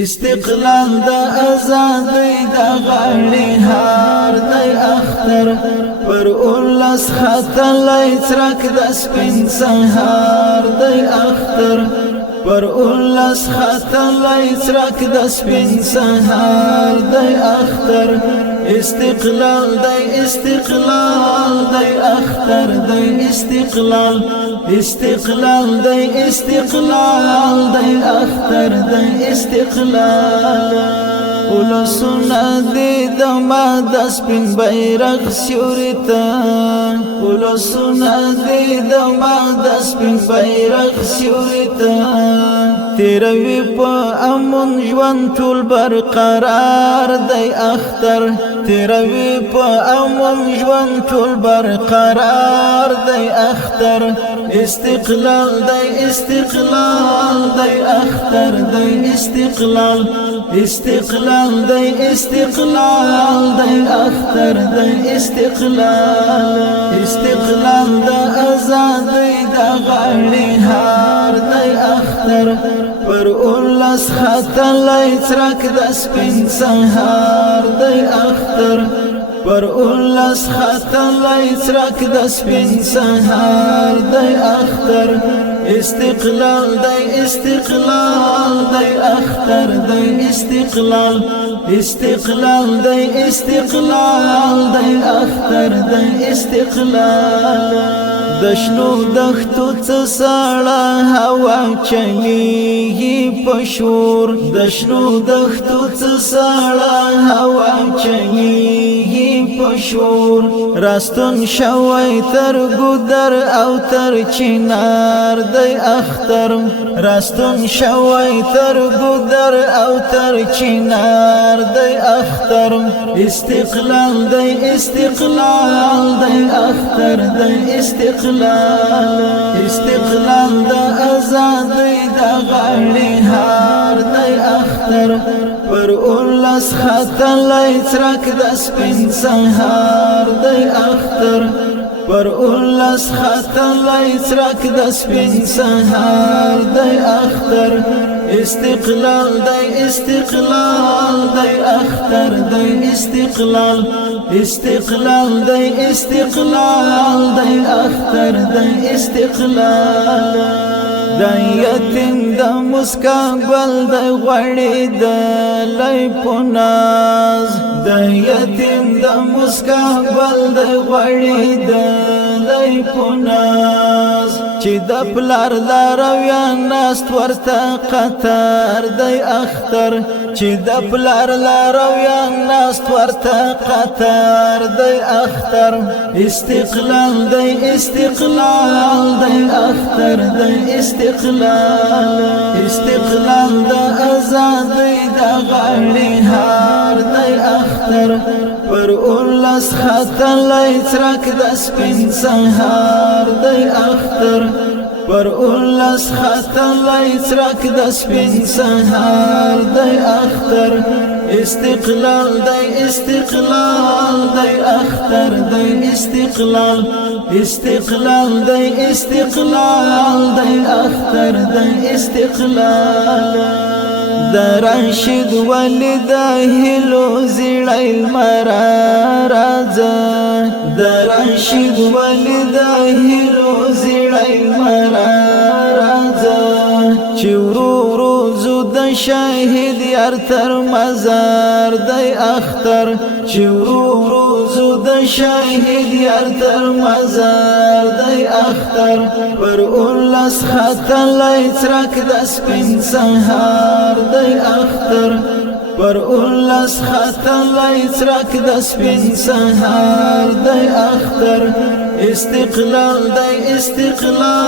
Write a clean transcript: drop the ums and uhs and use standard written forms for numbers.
استقلال دا ازادی دا غاڑی هار دی اختر پر اولس خطلی ترک دا سپین سهار دی اختر پر اولس خطلی ترک دا سپین سهار دی اختر استقلال دی استقلال دی اختر دی استقلال استقلال دی استقلال دی اختر دی استقلال ولسنا دی دما د سپین بیرغ سیوري ته ولسنا دی دما د سپین بیرغ سیوري ته تیروي په امن ژوند ټول برقرار دی اختر تیروي په امن ژوند ټول برقرار دی اختر استقلال دی استقلال دی اختر دی استقلال استقلال دی استقلال دی اختر دی استقلال استقلال دا ازادی دا غاڑی هار دی اختر پر اولس خطلی ترک دا سپین سهار دی اختر پر اولس خطلی ترک دا سپین سهار دی اختر استقلال دی استقلال دی اختر دی استقلال استقلال دی استقلال دی اختر دی استقلال دشنو دختو تساړه هوا چلیږي پشور دشنو دختو تساړه هوا چلیږي پشور راستون شوی تر ګودر او تر چینار دی اختر راستون شوی تر ګودر او تر چینار دی اختر استقلال دی استقلال دی اختر دی استقلال استقلال دا ازادی دا غاڑی هار دی اختر پر اولس خطلی ترک دا سپین سهار دی اختر پر اولس خطلی ترک دا سپین سهار دی اختر استقلال دی استقلال دی اختر دی استقلال استقلال دی استقلال دی اختر دی استقلال دا یتیم دا مسکابل دی غوڑی دا لی پناز دا یتیم دا مسکابل دی غوڑی دا لی پناز چی دا پلار دا رویان ناست ورطا قطار دی اختر چی دا پلار دا رویان ناست ورطا قطار دی اختر استقلال دی استقلال دی اختر دی استقلال استقلال دا ازادی دا غاڑی هار دی اختر پر اولس خطلی ترک دا سپین سهار دی اختر پر اولس خطلی ترک دا سپین سهار دی اختر استقلال دی استقلال دی اختر دی استقلال استقلال دی استقلال دی اختر دی استقلال دا راشد ولی دا هلو زیڑای المرارازا دا راشد ولی دا هلو زیڑای المرارازا چی ورو روزو دا شاهد یار تر مزار دی اختر چی ورو روزو دا شاهد یار تر مزار دی اختر پر اولس خطلی ترک دا سپین سهار دی اختر پر اولس خطلی ترک دا سپین سهار دی اختر استقلال دی استقلال